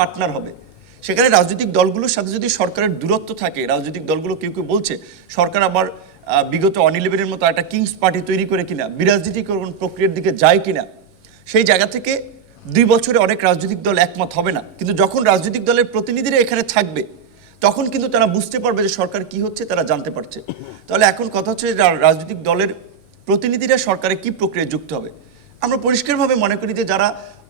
Partner হবে। সেখানে রাজনৈতিক দলগুলোর সাথে যদি সরকারের দূরত্ব থাকে, রাজনৈতিক দলগুলো কেউ কেউ বলছে, সরকার আবার বিগত অন ইলেভেনের মতো একটা কিংস পার্টি তৈরি করে কিনা, বিরাজনীতিকরণ প্রক্রিয়ার দিকে যায় কিনা, সেই জায়গা থেকে দুই বছরে অনেক রাজনৈতিক দল একমত হবে না। কিন্তু যখন রাজনৈতিক দলের প্রতিনিধিরা এখানে থাকবে, তখন কিন্তু তারা বুঝতে পারবে যে সরকার কি হচ্ছে, তারা জানতে পারছে। তাহলে এখন কথা হচ্ছে রাজনৈতিক দলের প্রতিনিধিরা সরকারে কি প্রক্রিয়ায় যুক্ত হবে? আমরা পরিষ্কারভাবে মনে করি যে যারা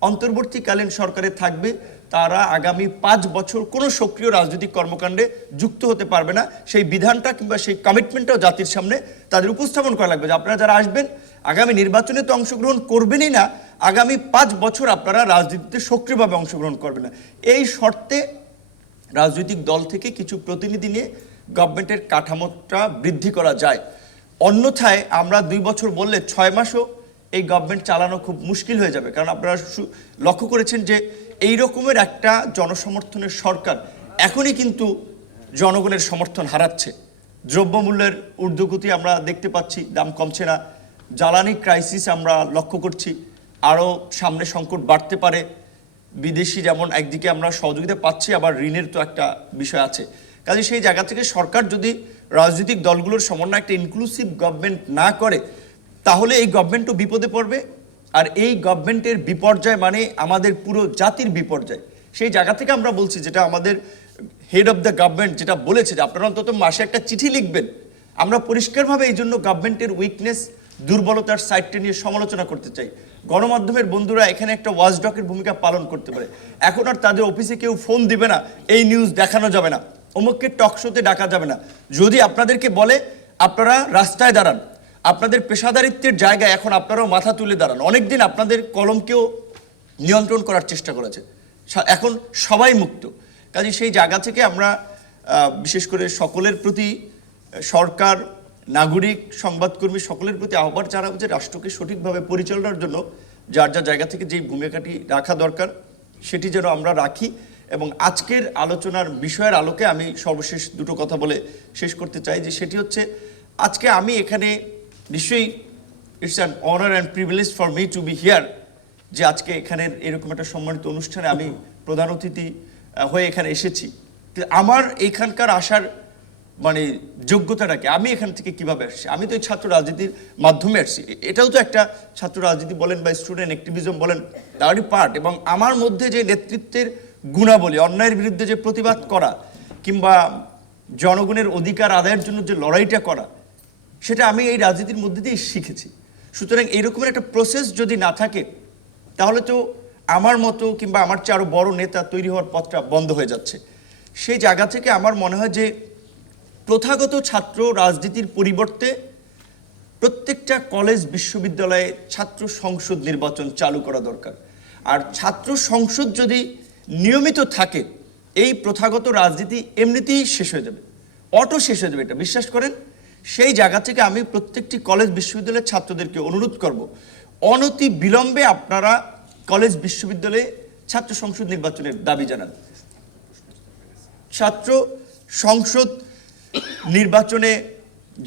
অন্তর্বর্তীকালীন সরকারে থাকবে, তারা আগামী পাঁচ বছর কোনো সক্রিয় রাজনৈতিক কর্মকাণ্ডে যুক্ত হতে পারবে না। সেই বিধানটা কিংবা সেই কমিটমেন্টটাও জাতির সামনে তাদের উপস্থাপন করা লাগবে যে আপনারা যারা আসবেন, আগামী নির্বাচনে তো অংশগ্রহণ করবেনই না, আগামী পাঁচ বছর আপনারা রাজনীতিতে সক্রিয়ভাবে অংশগ্রহণ করবেন না। এই শর্তে রাজনৈতিক দল থেকে কিছু প্রতিনিধি নিয়ে গভর্নমেন্টের কাঠামোটা বৃদ্ধি করা যায়। অন্যথায় আমরা দুই বছর বললে ছয় মাসও এই গভর্নমেন্ট চালানো খুব মুশকিল হয়ে যাবে। কারণ আপনারা লক্ষ্য করেছেন যে এই রকমের একটা জনসমর্থনের সরকার এখনই কিন্তু জনগণের সমর্থন হারাচ্ছে। দ্রব্যমূল্যের ঊর্ধ্বগতি আমরা দেখতে পাচ্ছি, দাম কমছে না। জ্বালানি ক্রাইসিস আমরা লক্ষ্য করছি, আরও সামনে সংকট বাড়তে পারে। বিদেশি যেমন একদিকে আমরা সহযোগিতা পাচ্ছি, আবার ঋণের তো একটা বিষয় আছে। কাজে সেই জায়গা থেকে সরকার যদি রাজনৈতিক দলগুলোর সমন্বয় একটা ইনক্লুসিভ গভর্নমেন্ট না করে তাহলে এই গভর্নমেন্টও বিপদে পড়বে। আর এই গভর্নমেন্টের বিপর্যয় মানে আমাদের পুরো জাতির বিপর্যয়। সেই জায়গা থেকে আমরা বলছি যেটা আমাদের হেড অফ দ্য গভর্নমেন্ট যেটা বলেছে যে আপনারা অন্তত মাসে একটা চিঠি লিখবেন। আমরা পরিষ্কারভাবে এই জন্য গভর্নমেন্টের উইকনেস দুর্বলতার সাইডটা নিয়ে সমালোচনা করতে চাই। গণমাধ্যমের বন্ধুরা এখানে একটা ওয়াচডকের ভূমিকা পালন করতে পারে। এখন আর তাদের অফিসে কেউ ফোন দিবে না, এই নিউজ দেখানো যাবে না। অমুককে টক শোতে ডাকা যাবে না। যদি আপনাদেরকে বলে, আপনারা রাস্তায় দাঁড়ান আপনাদের পেশাদারিত্বের জায়গায় এখন আপনারাও মাথা তুলে দাঁড়ান। অনেকদিন আপনাদের কলমকেও নিয়ন্ত্রণ করার চেষ্টা করেছে। এখন সবাই মুক্ত। কাজে সেই জায়গা থেকে আমরা বিশেষ করে সকলের প্রতি সরকার, নাগরিক, সংবাদকর্মী সকলের প্রতি আহ্বান জানাব যে রাষ্ট্রকে সঠিকভাবে পরিচালনার জন্য যার যার জায়গা থেকে যেই ভূমিকাটি রাখা দরকার, সেটি যেন আমরা রাখি এবং আজকের আলোচনার বিষয়ের আলোকে আমি সর্বশেষ দুটো কথা বলে শেষ করতে চাই যে সেটি হচ্ছে, আজকে আমি এখানে নিশ্চয়ই it's an honour and privilege for me to be here যে আজকে এখানের এরকম একটা সম্মানিত অনুষ্ঠানে আমি প্রধান অতিথি হয়ে এখানে এসেছি। আমার এখানকার আসার মানে যোগ্যতাটাকে আমি এখান থেকে কীভাবে আসছি? আমি তো এই ছাত্র রাজনীতির মাধ্যমে আসছি। এটাও তো একটা ছাত্র রাজনীতি বলেন বা স্টুডেন্ট অ্যাক্টিভিজম বলেন তারই পার্ট এবং আমার মধ্যে যে নেতৃত্বের গুণাবলী, অন্যায়ের বিরুদ্ধে যে প্রতিবাদ করা, কিংবা জনগণের অধিকার আদায়ের জন্য যে লড়াইটা করা সেটা আমি এই রাজনীতির মধ্যে দিয়েই শিখেছি। সুতরাং এরকমের একটা প্রসেস যদি না থাকে, তাহলে তো আমার মতো কিংবা আমার চেয়ে আরও বড় নেতা তৈরি হওয়ার পথটা বন্ধ হয়ে যাচ্ছে। সেই জায়গা থেকে আমার মনে হয় যে প্রথাগত ছাত্র রাজনীতির পরিবর্তে প্রত্যেকটা কলেজ, বিশ্ববিদ্যালয়ে ছাত্র সংসদ নির্বাচন চালু করা দরকার। আর ছাত্র সংসদ যদি নিয়মিত থাকে, এই প্রথাগত রাজনীতি এমনিতেই শেষ হয়ে যাবে। অটো শেষ হয়ে যাবে এটা। বিশ্বাস করেন? সেই জায়গা থেকে আমি প্রত্যেকটি কলেজ বিশ্ববিদ্যালয়ের ছাত্রদেরকে অনুরোধ করব, অনতি বিলম্বে আপনারা কলেজ বিশ্ববিদ্যালয়ে ছাত্র সংসদ নির্বাচনের দাবি জানান। ছাত্র সংসদ নির্বাচনে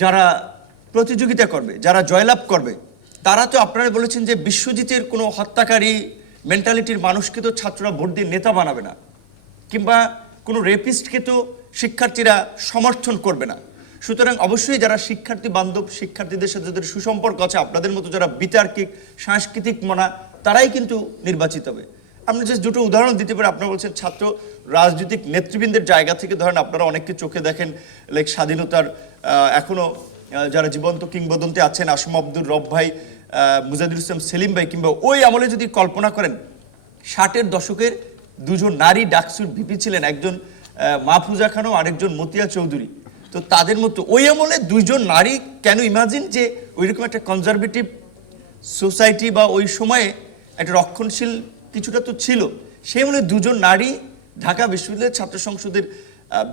যারা প্রতিযোগিতা করবে, যারা জয়লাভ করবে, তারা তো আপনারা বলেছেন যে বিশ্বজিতের কোনো হত্যাকারী মেন্টালিটির মানুষকে তো ছাত্ররা ভোট দিয়ে নেতা বানাবে না, কিংবা কোনো রেপিস্টকে তো শিক্ষার্থীরা সমর্থন করবে না। সুতরাং অবশ্যই যারা শিক্ষার্থী বান্ধব শিক্ষার্থীদের সাথে যাদের সুসম্পর্ক আছে আপনাদের মতো যারা বিতার্কিক সাংস্কৃতিক মনা তারাই কিন্তু নির্বাচিত হবে। আপনি যে দুটো উদাহরণ দিতে পারি। আপনারা বলছেন ছাত্র রাজনৈতিক নেতৃবৃন্দের জায়গা থেকে ধরেন আপনারা অনেককে চোখে দেখেন লাইক স্বাধীনতার আহ, এখনও যারা জীবন্ত কিংবদন্তি আছেন আসম আব্দুর রব ভাই আহ, মুজাহিদুল ইসলাম সেলিম ভাই কিংবা ওই আমলে যদি কল্পনা করেন ষাটের দশকের দুজন নারী ডাকসুর ভিপি ছিলেন একজন মাহফুজা খানও আরেকজন মতিয়া চৌধুরী। তো তাদের মতো ওই আমলে দুইজন নারী কেন ইমাজিন যে ওইরকম একটা কনজারভেটিভ সোসাইটি বা ওই সময়ে একটা রক্ষণশীল কিছুটা তো ছিল, সেই মনে দুজন নারী ঢাকা বিশ্ববিদ্যালয়ের ছাত্র সংসদের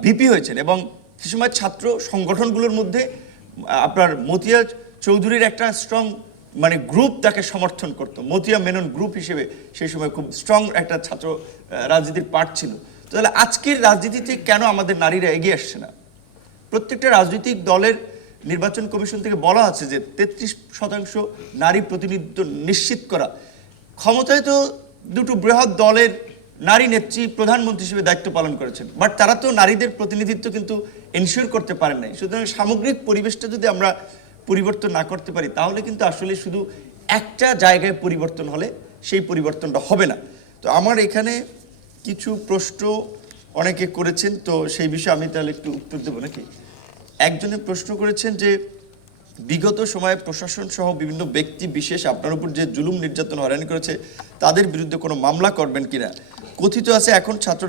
ভিপি হয়েছেন এবং সে সময় ছাত্র সংগঠনগুলোর মধ্যে আপনার মতিয়া চৌধুরীর একটা স্ট্রং মানে গ্রুপ তাকে সমর্থন করতো, মতিয়া মেনন গ্রুপ হিসেবে সেই সময় খুব স্ট্রং একটা ছাত্র রাজনীতির পার্ট ছিল। তাহলে আজকের রাজনীতিতে কেন আমাদের নারীরা এগিয়ে আসছে না? প্রত্যেকটা রাজনৈতিক দলের নির্বাচন কমিশন থেকে বলা আছে যে তেত্রিশ শতাংশ নারী প্রতিনিধিত্ব নিশ্চিত করা। ক্ষমতায় তো দুটো বৃহৎ দলের নারী নেত্রী প্রধানমন্ত্রী হিসেবে দায়িত্ব পালন করেছেন, বাট তারা তো নারীদের প্রতিনিধিত্ব কিন্তু এনশিওর করতে পারেন নাই। সুতরাং সামগ্রিক পরিবেশটা যদি আমরা পরিবর্তন না করতে পারি, তাহলে কিন্তু আসলে শুধু একটা জায়গায় পরিবর্তন হলে সেই পরিবর্তনটা হবে না। তো আমার এখানে কিছু প্রশ্ন অনেকে করেছেন, তো সেই বিষয়ে আমি তাহলে একটু উত্তর দেবো নাকি? একজনে প্রশ্ন করেছেন যে, বিগত সময়ে প্রশাসন সহ বিভিন্ন ব্যক্তি বিশেষ আপনার উপর যে জুলুম নির্যাতন হয়রানি করেছে, তাদের বিরুদ্ধে কোনো মামলা করবেন কিনা? কথিত আছে, এখন ছাত্র